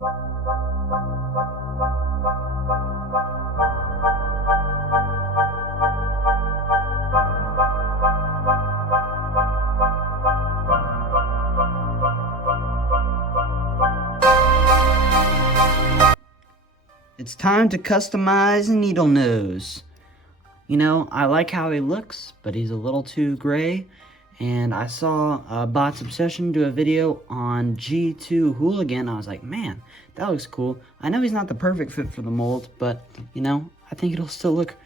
It's time to customize Needle Nose. You know, I like how he looks, but he's a little too gray. And I saw Bot's Obsession do a video on G2 Hooligan. I was like, man, that looks cool. I know he's not the perfect fit for the mold, but, you know, I think it'll still look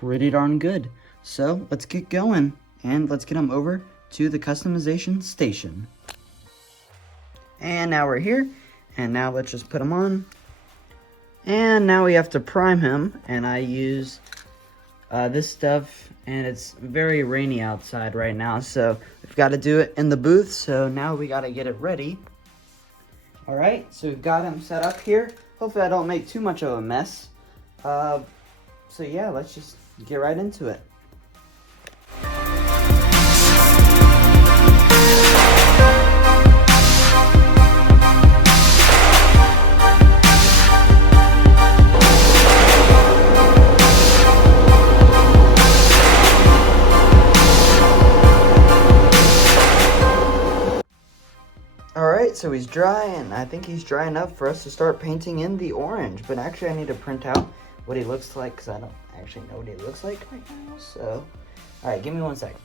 pretty darn good. So, let's get going, and let's get him over to the customization station. And now we're here, and now let's just put him on. And now we have to prime him, and I use this stuff, and it's very rainy outside right now, so we've got to do it in the booth, so now we got to get it ready. Alright, so we've got him set up here. Hopefully I don't make too much of a mess. So yeah, let's just get right into it. Alright, so he's dry, and I think he's dry enough for us to start painting in the orange. But actually I need to print out what he looks like, because I don't actually know what he looks like right now. So, alright, give me 1 second.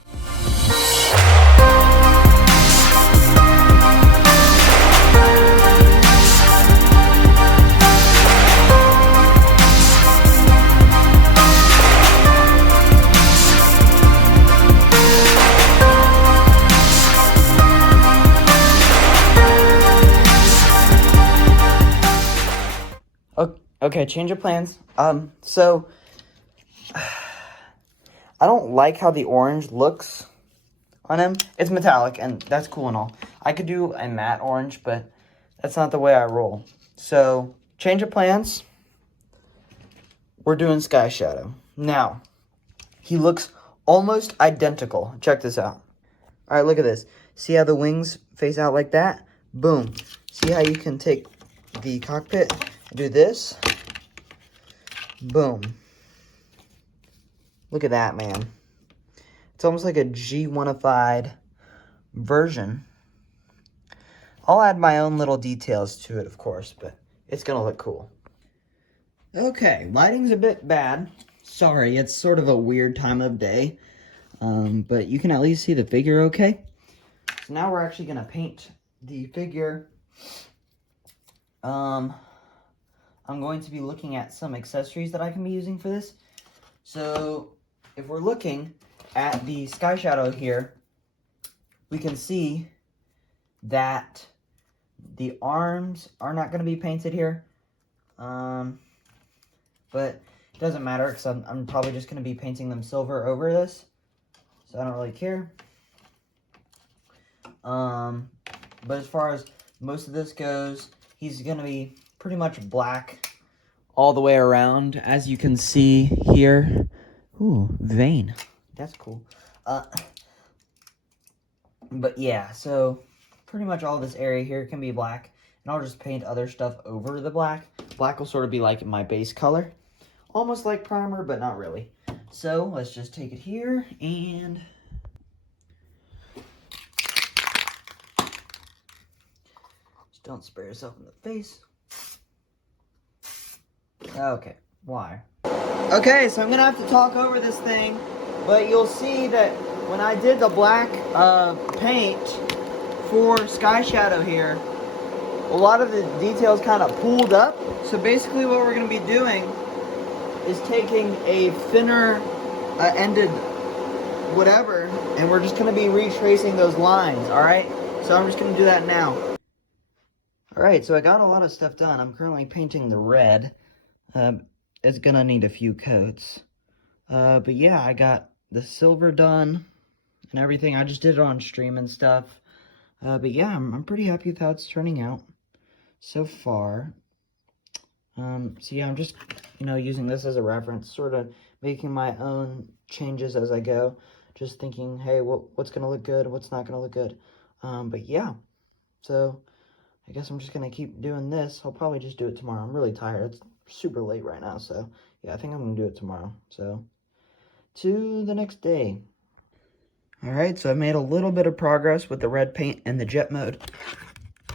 Okay, change of plans. So I don't like how the orange looks on him. It's metallic, and that's cool and all. I could do a matte orange, but that's not the way I roll. So, change of plans. We're doing Sky Shadow. Now, he looks almost identical. Check this out. Alright, look at this. See how the wings face out like that? Boom. See how you can take the cockpit and do this? Boom. Look at that, man. It's almost like a G1ified version. I'll add my own little details to it, of course, but it's going to look cool. Okay, lighting's a bit bad. Sorry, it's sort of a weird time of day. But you can at least see the figure okay. So now we're actually going to paint the figure. I'm going to be looking at some accessories that I can be using for this. So, if we're looking at the Sky Shadow here, we can see that the arms are not going to be painted here. But it doesn't matter, because I'm probably just going to be painting them silver over this. So I don't really care. But as far as most of this goes, he's going to be pretty much black all the way around, as you can see here. Ooh, vein. That's cool. But yeah, so pretty much all this area here can be black, and I'll just paint other stuff over the black. Black will sort of be like my base color. Almost like primer, but not really. So let's just take it here and just don't spray yourself in the face. Okay, why? Okay, so I'm gonna have to talk over this thing, but you'll see that when I did the black paint for Sky Shadow here, a lot of the details kind of pulled up. So basically what we're gonna be doing is taking a thinner ended whatever, and we're just gonna be retracing those lines, alright? So I'm just gonna do that now. Alright, so I got a lot of stuff done. I'm currently painting the red. It's gonna need a few coats. But yeah, I got the silver done and everything. I just did it on stream and stuff. But yeah, I'm pretty happy with how it's turning out so far. So yeah, I'm just, using this as a reference, sort of making my own changes as I go. Just thinking, hey, what's gonna look good, what's not gonna look good. But yeah, so I guess I'm just going to keep doing this. I'll probably just do it tomorrow. I'm really tired. It's super late right now, so yeah, I think I'm going to do it tomorrow. So, to the next day. Alright, so I've made a little bit of progress with the red paint in the jet mode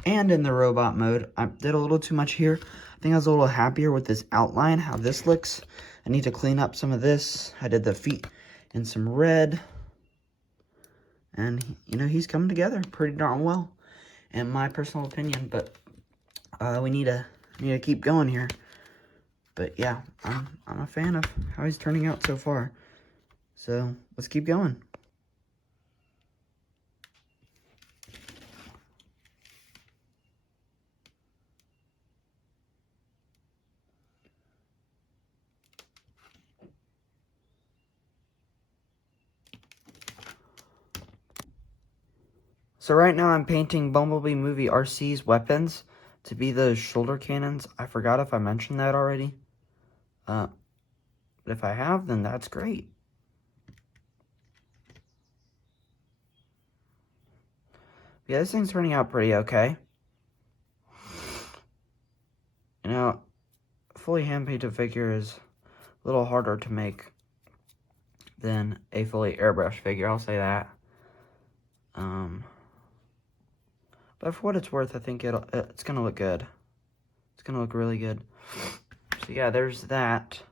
and in the robot mode. I did a little too much here. I think I was a little happier with this outline, how this looks. I need to clean up some of this. I did the feet in some red. And, you know, he's coming together pretty darn well, in my personal opinion. But we need to keep going here. But yeah, I'm a fan of how he's turning out so far. So let's keep going. So right now I'm painting Bumblebee movie RC's weapons to be those shoulder cannons. I forgot if I mentioned that already. But if I have, then that's great. Yeah, this thing's turning out pretty okay. You know, a fully hand-painted figure is a little harder to make than a fully airbrushed figure, I'll say that. But for what it's worth, I think it's gonna look good. It's gonna look really good. So yeah, there's that.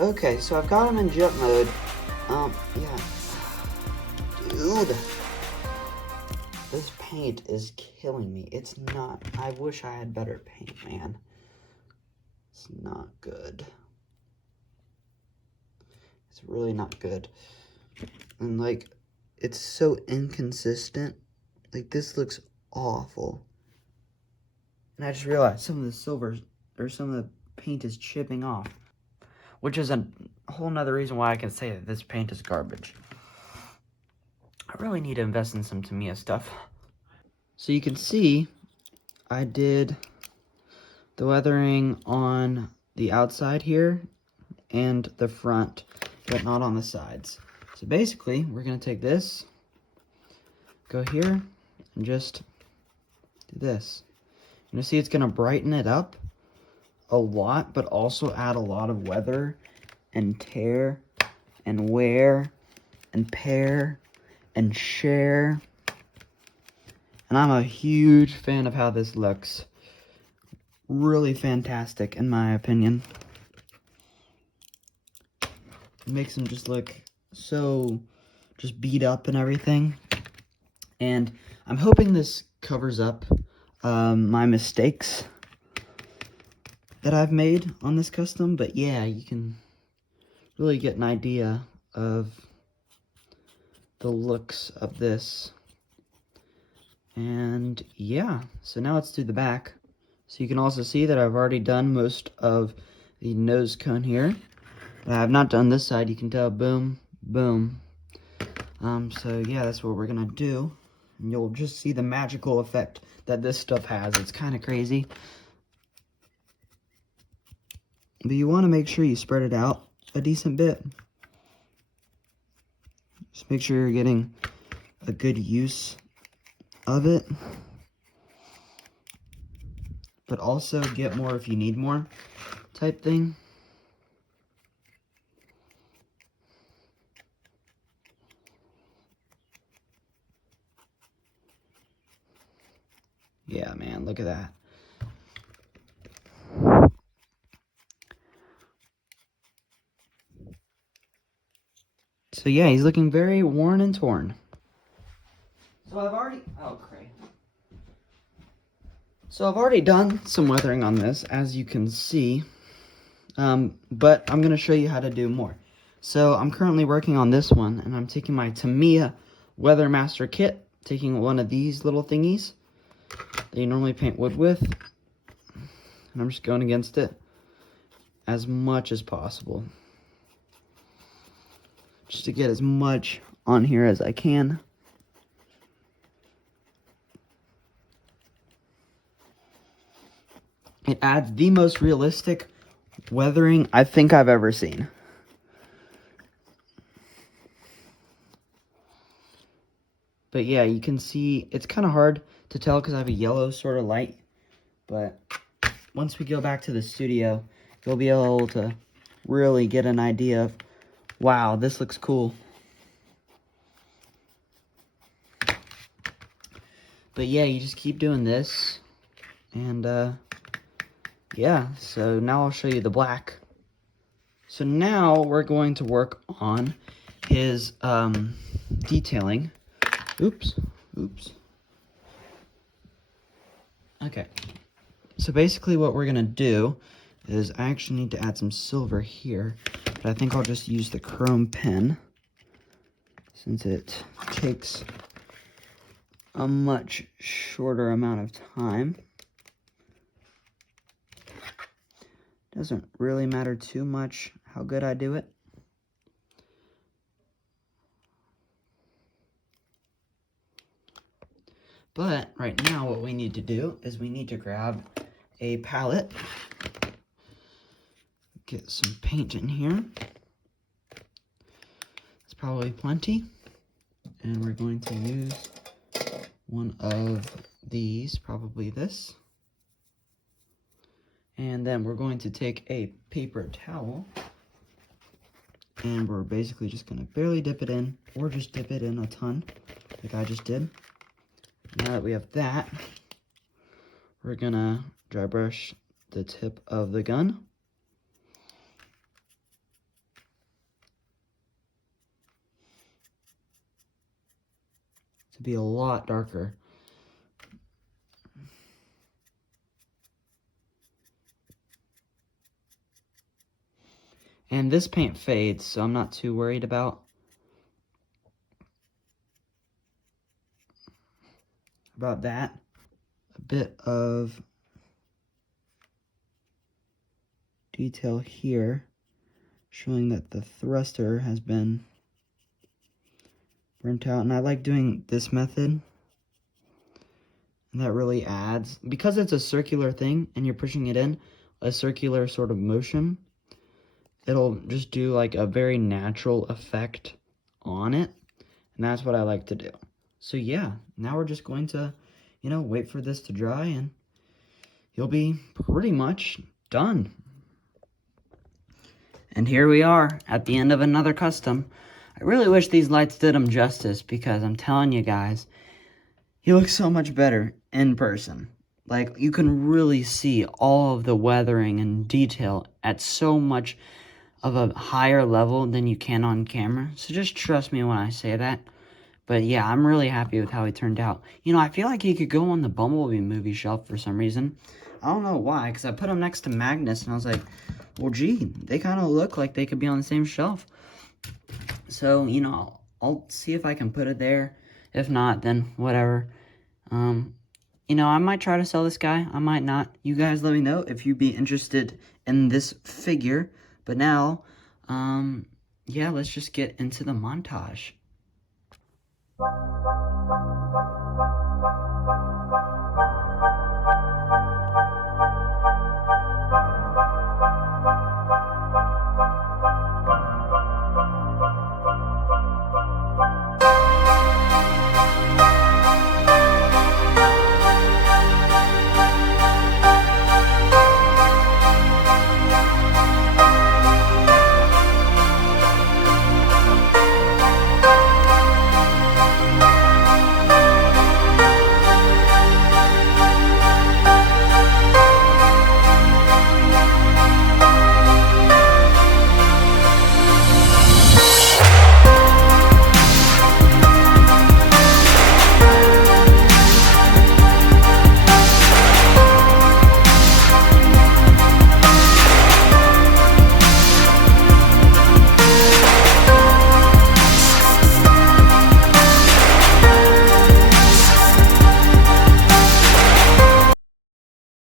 Okay, so I've got him in jet mode. Yeah. Dude. This paint is killing me. It's not. I wish I had better paint, man. It's not good. It's really not good. And, like, it's so inconsistent. Like, this looks awful. And I just realized some of the silver, or some of the paint is chipping off. Which is a whole nother reason why I can say that this paint is garbage. I really need to invest in some Tamiya stuff. So you can see, I did the weathering on the outside here and the front, but not on the sides. So basically, we're going to take this, go here, and just do this. You see it's going to brighten it up a lot, but also add a lot of weather and tear and wear and pair and share. And I'm a huge fan of how this looks. Really fantastic in my opinion. It makes them just look so just beat up and everything. And I'm hoping this covers up my mistakes that I've made on this custom, but yeah, you can really get an idea of the looks of this. And yeah, so now let's do the back. So you can also see that I've already done most of the nose cone here. But I have not done this side. You can tell, boom, boom. So yeah, that's what we're gonna do. And you'll just see the magical effect that this stuff has. It's kind of crazy. But you want to make sure you spread it out a decent bit. Just make sure you're getting a good use of it. But also get more if you need more type thing. Yeah, man, look at that. So yeah, he's looking very worn and torn. So I've already done some weathering on this, as you can see. But I'm going to show you how to do more. So I'm currently working on this one, and I'm taking my Tamiya Weathermaster kit taking one of these little thingies that you normally paint wood with, and I'm just going against it as much as possible, just to get as much on here as I can. It adds the most realistic weathering I think I've ever seen. But yeah, you can see, it's kind of hard to tell because I have a yellow sort of light. But once we go back to the studio, you'll be able to really get an idea of, wow, this looks cool. But yeah, you just keep doing this. And yeah, so now I'll show you the black. So now we're going to work on his detailing. Oops. Okay. So basically what we're going to do is I actually need to add some silver here. But I think I'll just use the chrome pen, since it takes a much shorter amount of time. Doesn't really matter too much how good I do it. But right now what we need to do is we need to grab a palette, get some paint in here. It's probably plenty. And we're going to use one of these, probably this. And then we're going to take a paper towel, and we're basically just going to barely dip it in, or just dip it in a ton, like I just did. Now that we have that, we're going to dry brush the tip of the gun. To be a lot darker. And this paint fades, so I'm not too worried about that. A bit of detail here, showing that the thruster has been burnt out. And I like doing this method, and that really adds, because it's a circular thing and you're pushing it in a circular sort of motion, it'll just do like a very natural effect on it, and that's what I like to do. So yeah, now we're just going to, wait for this to dry, and you'll be pretty much done. And here we are at the end of another custom. I really wish these lights did him justice, because I'm telling you guys, he looks so much better in person. Like, you can really see all of the weathering and detail at so much of a higher level than you can on camera. So just trust me when I say that. But yeah, I'm really happy with how he turned out. I feel like he could go on the BumbleBee movie shelf for some reason. I don't know why, because I put him next to Magnus, and I was like, well, gee, they kind of look like they could be on the same shelf. So, I'll see if I can put it there. If not, then whatever. I might try to sell this guy. I might not. You guys let me know if you'd be interested in this figure. But now, yeah, let's just get into the montage.